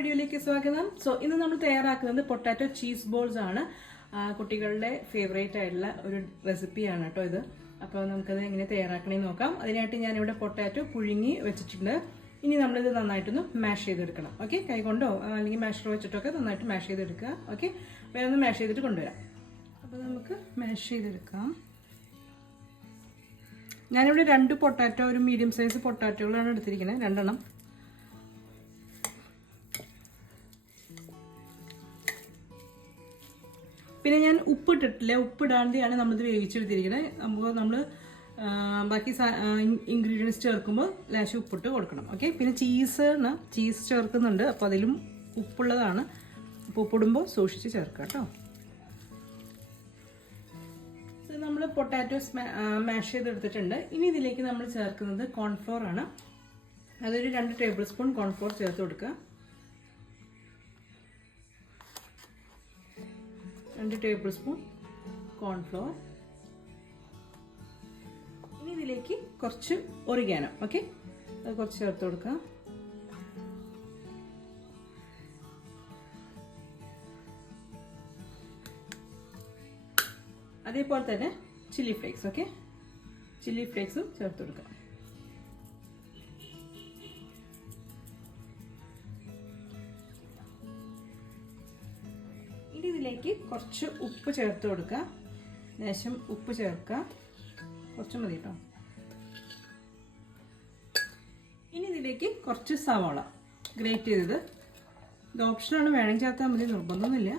വീഡിയോയിലേക്ക് സ്വാഗതം. സോ ഇന്ന് നമ്മൾ തയ്യാറാക്കുന്നത് പൊട്ടാറ്റോ ചീസ് ബോൾസ് ആണ്. കുട്ടികളുടെ ഫേവറേറ്റ് ആയിട്ടുള്ള ഒരു റെസിപ്പിയാണ് കേട്ടോ ഇത്. അപ്പോൾ നമുക്കത് എങ്ങനെ തയ്യാറാക്കണമെന്ന് നോക്കാം. അതിനായിട്ട് ഞാനിവിടെ പൊട്ടാറ്റോ പുഴുങ്ങി വെച്ചിട്ടുണ്ട്. ഇനി നമ്മളിത് നന്നായിട്ടൊന്ന് മാഷ് ചെയ്തെടുക്കണം. ഓക്കെ, കൈകൊണ്ടോ അല്ലെങ്കിൽ മാഷർ വെച്ചിട്ടൊക്കെ നന്നായിട്ട് മാഷ് ചെയ്തെടുക്കുക. ഓക്കെ, വേറെ ഒന്ന് മാഷ് ചെയ്തിട്ട് കൊണ്ടുവരാം. അപ്പോൾ നമുക്ക് മാഷ് ചെയ്തെടുക്കാം. ഞാനിവിടെ 2 പൊട്ടാറ്റോ, ഒരു മീഡിയം സൈസ് പൊട്ടാറ്റോകളാണ് എടുത്തിരിക്കുന്നത്, 2 എണ്ണം. പിന്നെ ഞാൻ ഉപ്പിട്ടിട്ടില്ല, ഉപ്പിടാതെയാണ് നമ്മളിത് വേവിച്ചെടുത്തിരിക്കുന്നത്. അപ്പോൾ നമ്മൾ ബാക്കി ഇൻഗ്രീഡിയൻസ് ചേർക്കുമ്പോൾ ലേശം ഉപ്പിട്ട് കൊടുക്കണം. ഓക്കെ, പിന്നെ ചീസ് ചേർക്കുന്നുണ്ട്, അപ്പോൾ അതിലും ഉപ്പുള്ളതാണ്. അപ്പോൾ ഉപ്പിടുമ്പോൾ സൂക്ഷിച്ച് ചേർക്കാം കേട്ടോ. നമ്മൾ പൊട്ടാറ്റോസ് മാഷ് ചെയ്തെടുത്തിട്ടുണ്ട്. ഇനി ഇതിലേക്ക് നമ്മൾ ചേർക്കുന്നത് കോൺഫ്ലോർ ആണ്. അതൊരു 2 ടേബിൾ സ്പൂൺ കോൺഫ്ലോർ ചേർത്ത് കൊടുക്കുക. 2 ടേബിൾ സ്പൂൺ കോൺഫ്ലോർ. ഇനി ഇതിലേക്ക് കുറച്ച് ഒറിഗാനോ. ഓക്കെ, അത് കുറച്ച് ചേർത്ത് കൊടുക്കുക. അതേപോലെ തന്നെ ചില്ലി ഫ്ലേക്സ്. ഓക്കെ, ചില്ലി ഫ്ലേക്സും ചേർത്ത് കൊടുക്കുക. ഇനി ഇതിലേക്ക് കുറച്ച് ഉപ്പ് ചേർത്ത് കൊടുക്കുക. ലേശം ഉപ്പ് ചേർക്കുക, കുറച്ച് മതി കേട്ടോ. ഇനി ഇതിലേക്ക് കുറച്ച് സവാള ഗ്രേറ്റ് ചെയ്തത്. ഇത് ഓപ്ഷനാണ്, വേണമെങ്കിൽ ചേർത്താൽ മതി, നിർബന്ധമൊന്നുമില്ല.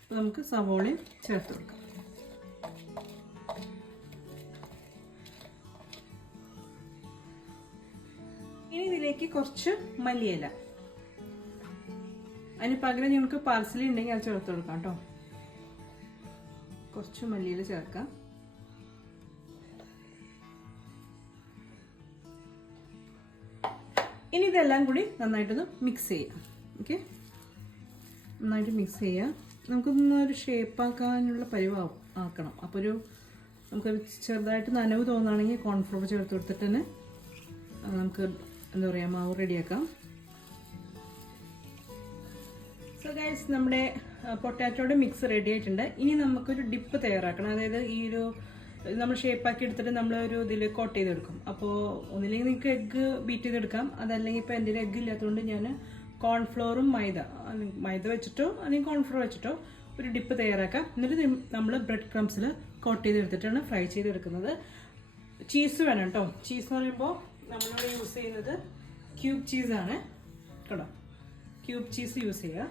അപ്പോൾ നമുക്ക് സവാളയും ചേർത്ത് കൊടുക്കാം. ഇനി ഇതിലേക്ക് കുറച്ച് മല്ലിയില. അതിന് പകരം നിങ്ങൾക്ക് പാർസലി ഉണ്ടെങ്കിൽ അത് ചേർത്ത് കൊടുക്കാം കേട്ടോ. കുറച്ച് മല്ലിയില ചേർക്കാം. ഇനി ഇതെല്ലാം കൂടി നന്നായിട്ടൊന്ന് മിക്സ് ചെയ്യാം. ഓക്കെ, നന്നായിട്ട് മിക്സ് ചെയ്യാം. നമുക്കൊന്നൊരു ഷേപ്പാക്കാനുള്ള പരിവാവും ആക്കണം. അപ്പോൾ നമുക്ക് ചെറുതായിട്ട് നനവ് തോന്നുകയാണെങ്കിൽ കോൺഫ്ലോർ ചേർത്ത് കൊടുത്തിട്ട് തന്നെ നമുക്ക് എന്താ പറയുക, മാവ് റെഡിയാക്കാം. സോ ഗൈസ്, നമ്മുടെ പൊട്ടാറ്റോയുടെ മിക്സ് റെഡി ആയിട്ടുണ്ട്. ഇനി നമുക്കൊരു ഡിപ്പ് തയ്യാറാക്കണം. അതായത് നമ്മൾ ഷേപ്പാക്കി എടുത്തിട്ട് നമ്മളൊരു ഇതിൽ കോട്ട് ചെയ്തെടുക്കും. അപ്പോൾ ഒന്നില്ലെങ്കിൽ നിങ്ങൾക്ക് എഗ്ഗ് ബീറ്റ് ചെയ്തെടുക്കാം, അതല്ലെങ്കിൽ ഇപ്പോൾ എൻ്റെ എഗ്ഗ് ഇല്ലാത്തതുകൊണ്ട് ഞാൻ കോൺഫ്ലോറും മൈദ വെച്ചിട്ടോ അല്ലെങ്കിൽ കോൺഫ്ലോർ വെച്ചിട്ടോ ഒരു ഡിപ്പ് തയ്യാറാക്കാം. എന്നിട്ട് നമ്മൾ ബ്രെഡ് ക്രംസിൽ കോട്ട് ചെയ്തെടുത്തിട്ടാണ് ഫ്രൈ ചെയ്തെടുക്കുന്നത്. ചീസ് വേണം കേട്ടോ. ചീസ് എന്ന് പറയുമ്പോൾ നമ്മളിവിടെ യൂസ് ചെയ്യുന്നത് ക്യൂബ് ചീസാണ് കേട്ടോ. ക്യൂബ് ചീസ് യൂസ് ചെയ്യുക.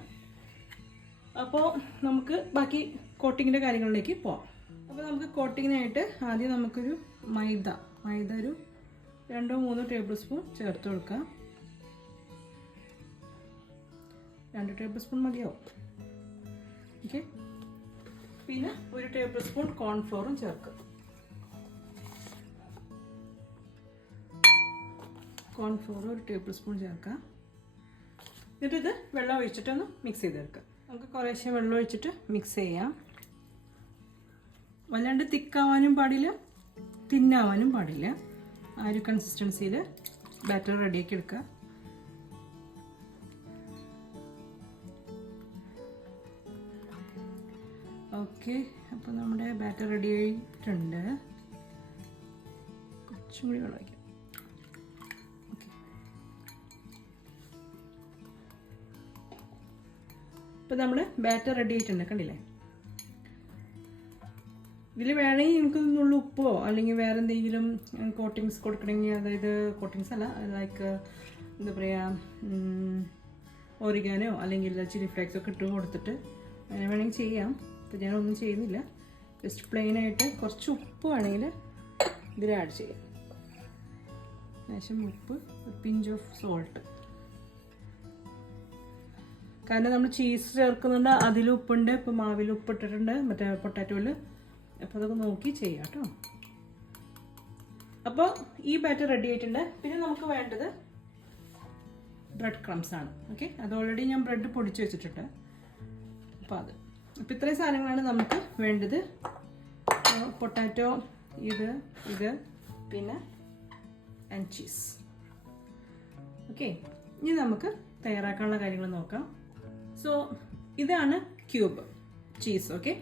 അപ്പോൾ നമുക്ക് ബാക്കി കോട്ടിങ്ങിൻ്റെ കാര്യങ്ങളിലേക്ക് പോവാം. അപ്പോൾ നമുക്ക് കോട്ടിങ്ങിനായിട്ട് ആദ്യം നമുക്കൊരു മൈദ ഒരു 2-3 ടേബിൾ സ്പൂൺ ചേർത്ത് കൊടുക്കുക. 2 ടേബിൾ സ്പൂൺ മതിയാവും. ഓക്കെ, പിന്നെ 1 ടേബിൾ സ്പൂൺ കോൺഫ്ലോറും ചേർക്കുക. കോൺഫ്ലോർ 1 ടേബിൾ സ്പൂൺ ചേർക്കുക. എന്നിട്ട് ഇത് വെള്ളം ഒഴിച്ചിട്ടൊന്ന് മിക്സ് ചെയ്തെടുക്കുക. നമുക്ക് കുറേശ്ശെ വെള്ളം ഒഴിച്ചിട്ട് മിക്സ് ചെയ്യാം. വല്ലാണ്ട് തിക്കാവാനും പാടില്ല, തിന്നാവാനും പാടില്ല. ആ ഒരു കൺസിസ്റ്റൻസിയിൽ ബാറ്റർ റെഡിയാക്കി എടുക്കുക. ഓക്കെ, അപ്പോൾ നമ്മുടെ ബാറ്റർ റെഡി ആയിട്ടുണ്ട്. കുറച്ചും കൂടി വെള്ളം ഒഴിക്കാം. ഇപ്പോൾ നമ്മൾ ബാറ്റർ റെഡി ആയിട്ടുണ്ട്, കണ്ടില്ലേ? ഇതിൽ വേണമെങ്കിൽ നമുക്കൊന്നുള്ള ഉപ്പോ അല്ലെങ്കിൽ വേറെ എന്തെങ്കിലും കോട്ടിങ്സ് കൊടുക്കണമെങ്കിൽ, അതായത് കോട്ടിങ്സ് അല്ല, ലൈക്ക് എന്താ പറയുക, ഒറിഗാനോ അല്ലെങ്കിൽ ചില്ലി ഫ്ലേക്സ് ഒക്കെ ഇട്ട് കൊടുത്തിട്ട് അങ്ങനെ വേണമെങ്കിൽ ചെയ്യാം. അപ്പോൾ ഞാനൊന്നും ചെയ്യുന്നില്ല. ജസ്റ്റ് പ്ലെയിനായിട്ട് കുറച്ച് ഉപ്പ് വേണമെങ്കിൽ ഇതിൽ ആഡ് ചെയ്യാം. ലേശം ഉപ്പ്, ഒരു പിഞ്ച് ഓഫ് സോൾട്ട്. കാരണം നമ്മൾ ചീസ് ചേർക്കുന്നുണ്ട്, അതിൽ ഉപ്പുണ്ട്. ഇപ്പോൾ മാവിൽ ഉപ്പിട്ടിട്ടുണ്ട്, മറ്റേ പൊട്ടാറ്റോയിൽ. അപ്പോൾ അതൊക്കെ നോക്കി ചെയ്യാം കേട്ടോ. അപ്പോൾ ഈ ബാറ്റർ റെഡി ആയിട്ടുണ്ട്. പിന്നെ നമുക്ക് വേണ്ടത് ബ്രെഡ് ക്രംസ് ആണ്. ഓക്കെ, അത് ഓൾറെഡി ഞാൻ ബ്രെഡ് പൊടിച്ച് വെച്ചിട്ടുണ്ട്. അപ്പോൾ ഇത്രയും സാധനങ്ങളാണ് നമുക്ക് വേണ്ടത്. പൊട്ടാറ്റോ, ഇത് പിന്നെ ആൻഡ് ചീസ്. ഓക്കെ, ഇനി നമുക്ക് തയ്യാറാക്കാനുള്ള കാര്യങ്ങൾ നോക്കാം. സോ ഇതാണ് ക്യൂബ് ചീസ്. ഓക്കെ,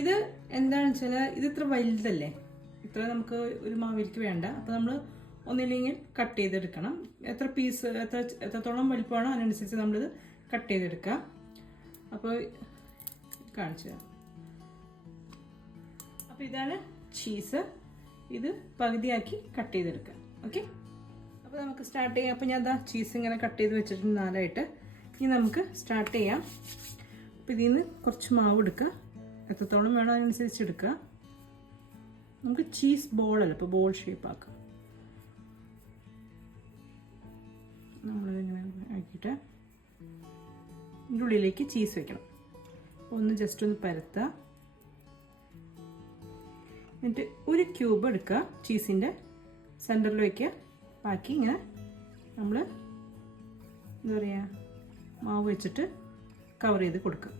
ഇത് എന്താണെന്ന് വെച്ചാൽ ഇത് ഇത്ര വലുതല്ലേ, ഇത്ര നമുക്ക് ഒരു മാവിലേക്ക് വേണ്ട. അപ്പോൾ നമ്മൾ ഒന്നില്ലെങ്കിൽ കട്ട് ചെയ്തെടുക്കണം. എത്ര പീസ് എത്രത്തോളം വലിപ്പമാണോ അതിനനുസരിച്ച് നമ്മളിത് കട്ട് ചെയ്തെടുക്കുക. അപ്പോൾ കാണിച്ചു തരാം. അപ്പോൾ ഇതാണ് ചീസ്, ഇത് പകുതിയാക്കി കട്ട് ചെയ്തെടുക്കുക. ഓക്കെ, അപ്പോൾ നമുക്ക് സ്റ്റാർട്ട് ചെയ്യാം. അപ്പോൾ ഞാൻ അതാ ചീസ് ഇങ്ങനെ കട്ട് ചെയ്ത് വെച്ചിട്ടുണ്ട് 4ആയിട്ട്. ഇനി നമുക്ക് സ്റ്റാർട്ട് ചെയ്യാം. അപ്പോൾ ഇതിൽ നിന്ന് കുറച്ച് മാവ് എടുക്കുക, എത്രത്തോളം വേണോ അതിനനുസരിച്ച് എടുക്കുക. നമുക്ക് ചീസ് ബോളല്ല, ഇപ്പോൾ ബോൾ ഷേപ്പ് ആക്കാം. നമ്മളിതിങ്ങനെ ആക്കിയിട്ട് ഇതിൻ്റെ ഉള്ളിലേക്ക് ചീസ് വെക്കണം. ഒന്ന് ജസ്റ്റ് ഒന്ന് പരത്തുക. എന്നിട്ട് ഒരു ക്യൂബ് എടുക്കുക, ചീസിൻ്റെ സെൻറ്ററിൽ വയ്ക്കുക. ബാക്കി ഇങ്ങനെ നമ്മൾ എന്താ പറയുക, മാവ് വെച്ചിട്ട് കവർ ചെയ്ത് കൊടുക്കുക.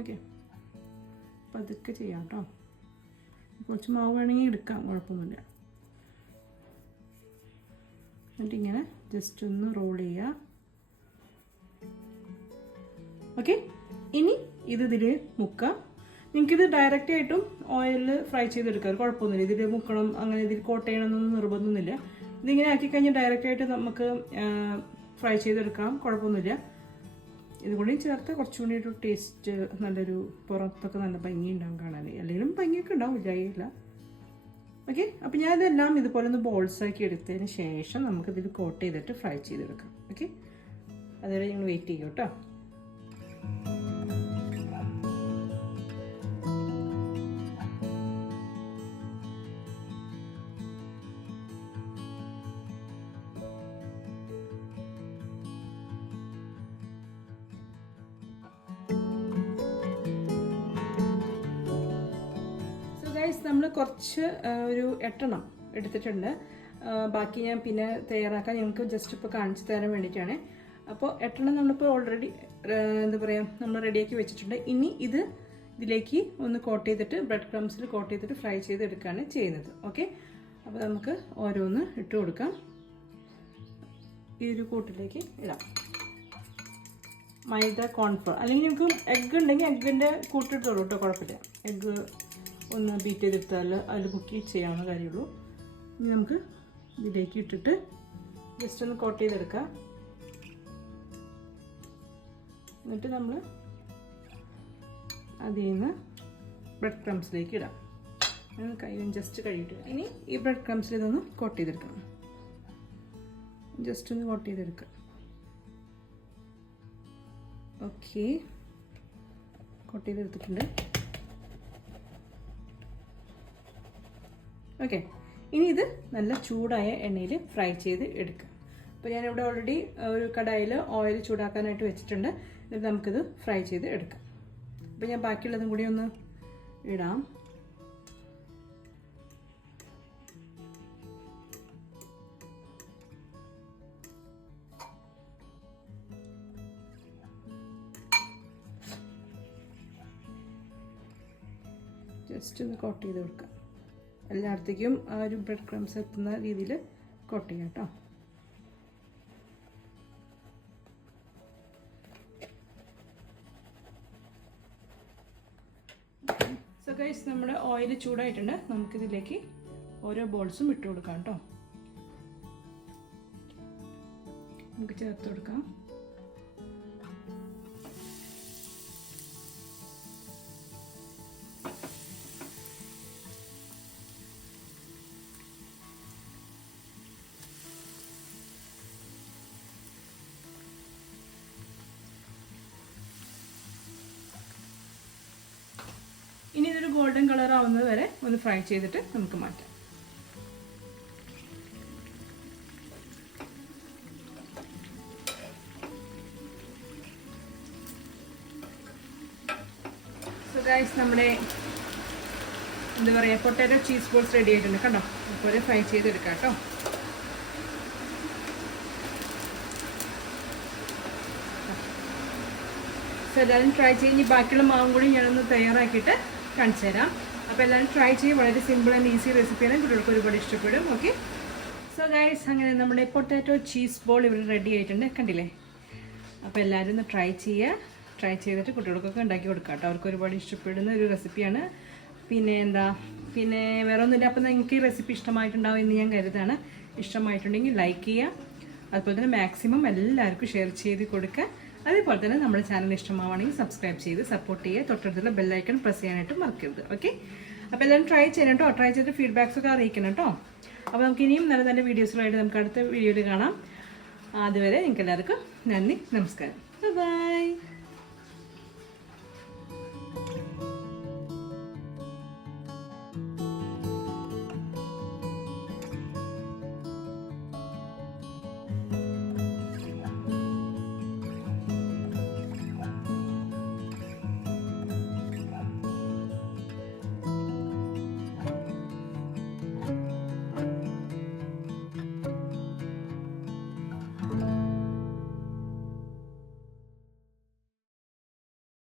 ഓക്കെ, അപ്പോൾ അതൊക്കെ ചെയ്യാം കേട്ടോ. കുറച്ച് മാവ് വേണമെങ്കിൽ എടുക്കാം, കുഴപ്പമൊന്നുമില്ല. എന്നിട്ട് ഇങ്ങനെ ജസ്റ്റ് ഒന്ന് റോൾ ചെയ്യുക. ഓക്കെ, ഇനി ഇതിൽ മുക്കുക. നിങ്ങൾക്കിത് ഡയറക്റ്റ് ആയിട്ടും ഓയിലിൽ ഫ്രൈ ചെയ്തെടുക്കാം, കുഴപ്പമൊന്നുമില്ല. ഇതിൽ മുക്കണം, അങ്ങനെ ഇതിൽ കോട്ട് ചെയ്യണമെന്നൊന്നും നിർബന്ധമൊന്നുമില്ല. ഇതിങ്ങനെ ആക്കി കഴിഞ്ഞാൽ ഡയറക്റ്റ് ആയിട്ട് നമുക്ക് ഫ്രൈ ചെയ്തെടുക്കാം, കുഴപ്പമൊന്നുമില്ല. ഇതുകൂടി ചേർത്ത് കുറച്ചുകൂടി ഒരു ടേസ്റ്റ്, നല്ലൊരു പുറത്തൊക്കെ നല്ല ഭംഗി ഉണ്ടാവും കാണാൻ. അല്ലെങ്കിലും ഭംഗിയൊക്കെ ഉണ്ടാവും, ഇല്ലായില്ല. ഓക്കെ, അപ്പോൾ ഞാനിതെല്ലാം ഇതുപോലെ ഒന്ന് ബോൾസാക്കി എടുത്തതിന് ശേഷം നമുക്കിതിൽ കോട്ട് ചെയ്തിട്ട് ഫ്രൈ ചെയ്തെടുക്കാം. ഓക്കെ, അതുവരെ ഞങ്ങൾ വെയിറ്റ് ചെയ്യും കേട്ടോ. നമ്മൾ കുറച്ച് ഒരു 8 എടുത്തിട്ടുണ്ട്. ബാക്കി ഞാൻ പിന്നെ തയ്യാറാക്കാൻ ഞങ്ങൾക്ക് ജസ്റ്റ് ഇപ്പോൾ കാണിച്ചു തരാൻ വേണ്ടിയിട്ടാണ്. അപ്പോൾ 8 നമ്മളിപ്പോൾ ഓൾറെഡി എന്താ പറയുക, നമ്മൾ റെഡിയാക്കി വെച്ചിട്ടുണ്ട്. ഇനി ഇതിലേക്ക് ഒന്ന് കോട്ട് ചെയ്തിട്ട് ബ്രെഡ് ക്രംസിൽ കോട്ട് ചെയ്തിട്ട് ഫ്രൈ ചെയ്തെടുക്കുകയാണ് ചെയ്യുന്നത്. ഓക്കെ, അപ്പോൾ നമുക്ക് ഓരോന്ന് ഇട്ട് കൊടുക്കാം. ഈ ഒരു കൂട്ടിലേക്ക് ഇടാം. മൈദ, കോൺഫ്ലോർ, അല്ലെങ്കിൽ നിങ്ങൾക്ക് എഗ്ഗ് ഉണ്ടെങ്കിൽ എഗ്ഗിൻ്റെ കൂട്ടിട്ടോളൂ കേട്ടോ, കുഴപ്പമില്ല. എഗ്ഗ് ഒന്ന് ബീറ്റ് ചെയ്തെടുത്താൽ അതിൽ മുക്കി ചെയ്യാവുന്ന കാര്യമുള്ളൂ. ഇനി നമുക്ക് ഇതിലേക്ക് ഇട്ടിട്ട് ജസ്റ്റ് ഒന്ന് കോട്ട് ചെയ്തെടുക്കുക. എന്നിട്ട് നമ്മൾ അതിൽ നിന്ന് ബ്രെഡ് ക്രംസിലേക്ക് ഇടാം. കൈ ജസ്റ്റ് കഴുകിയിട്ട് ഇനി ഈ ബ്രെഡ് ക്രംസിൽ ഇതൊന്ന് കോട്ട് ചെയ്തെടുക്കണം. ജസ്റ്റ് ഒന്ന് കോട്ട് ചെയ്തെടുക്കുക. ഓക്കെ, കോട്ട് ചെയ്തെടുത്തിട്ടുണ്ട്. ഓക്കെ, ഇനി ഇത് നല്ല ചൂടായ എണ്ണയിൽ ഫ്രൈ ചെയ്ത് എടുക്കുക. അപ്പോൾ ഞാനിവിടെ ഓൾറെഡി ഒരു കടായിൽ ഓയിൽ ചൂടാക്കാനായിട്ട് വെച്ചിട്ടുണ്ട്. എന്നിട്ട് നമുക്കിത് ഫ്രൈ ചെയ്ത് എടുക്കാം. അപ്പോൾ ഞാൻ ബാക്കിയുള്ളതും കൂടി ഒന്ന് ഇടാം. ജസ്റ്റ് ഒന്ന് കോട്ട് ചെയ്ത് കൊടുക്കാം. എല്ലായിടത്തേക്കും ആ ഒരു ബ്രെഡ് ക്രംസ് എത്തുന്ന രീതിയിൽ കോട്ട് ചെയ്യാം കേട്ടോ. സോ ഗൈസ്, നമ്മുടെ ഓയിൽ ചൂടായിട്ടുണ്ട്. നമുക്കിതിലേക്ക് ഓരോ ബോൾസും ഇട്ട് കൊടുക്കാം കേട്ടോ. നമുക്ക് ചേർത്ത് കൊടുക്കാം. ഇനി ഇതൊരു ഗോൾഡൻ കളർ ആവുന്നത് വരെ ഒന്ന് ഫ്രൈ ചെയ്തിട്ട് നമുക്ക് മാറ്റാം. സോ ഗൈസ്, നമ്മുടെ എന്താ പറയുക, പൊട്ടാറ്റോ ചീസ് ബോൾസ് റെഡി ആയിട്ടുണ്ട്. കണ്ടോ, അതുപോലെ ഫ്രൈ ചെയ്തെടുക്കാം കേട്ടോ. സോ എല്ലാവരും ട്രൈ ചെയ്ത് ബാക്കിയുള്ള മാവും കൂടി ഞാനൊന്ന് തയ്യാറാക്കിയിട്ട് കാണിച്ചു തരാം. അപ്പോൾ എല്ലാവരും ട്രൈ ചെയ്യും. വളരെ സിമ്പിൾ ആൻഡ് ഈസി റെസിപ്പിയാണ്, കുട്ടികൾക്ക് ഒരുപാട് ഇഷ്ടപ്പെടും. ഓക്കെ, സോ ഗൈസ് അങ്ങനെ നമ്മുടെ പൊട്ടാറ്റോ ചീസ് ബോൾ ഇവിടെ റെഡി ആയിട്ടുണ്ട്, കണ്ടില്ലേ? അപ്പോൾ എല്ലാവരും ഒന്ന് ട്രൈ ചെയ്തിട്ട് കുട്ടികൾക്കൊക്കെ ഉണ്ടാക്കി കൊടുക്കാം കേട്ടോ. അവർക്ക് ഒരുപാട് ഇഷ്ടപ്പെടുന്ന ഒരു റെസിപ്പിയാണ്. പിന്നെ വേറെ ഒന്നുമില്ല. അപ്പോൾ നിങ്ങൾക്ക് ഈ റെസിപ്പി ഇഷ്ടമായിട്ടുണ്ടാവും എന്ന് ഞാൻ കരുതാണ്. ഇഷ്ടമായിട്ടുണ്ടെങ്കിൽ ലൈക്ക് ചെയ്യുക, അതുപോലെ തന്നെ മാക്സിമം എല്ലാവർക്കും ഷെയർ ചെയ്ത് കൊടുക്കുക. അതേപോലെ തന്നെ നമ്മുടെ ചാനൽ ഇഷ്ടമാവുകയാണെങ്കിൽ സബ്സ്ക്രൈബ് ചെയ്ത് സപ്പോർട്ട് ചെയ്യുക. തൊട്ടടുത്തുള്ള ബെല്ലൈക്കൺ പ്രസ് ചെയ്യാനായിട്ട് മറക്കരുത്. ഓക്കെ, അപ്പോൾ എല്ലാവരും ട്രൈ ചെയ്യണം കേട്ടോ. ട്രൈ ചെയ്തിട്ട് ഫീഡ്ബാക്സൊക്കെ അറിയിക്കണം കേട്ടോ. അപ്പോൾ നമുക്ക് ഇനിയും നല്ല നല്ല വീഡിയോസുകളായിട്ട് നമുക്ക് അടുത്ത വീഡിയോയിൽ കാണാം. അതുവരെ നിങ്ങൾക്ക് എല്ലാവർക്കും നന്ദി, നമസ്കാരം, ബൈ.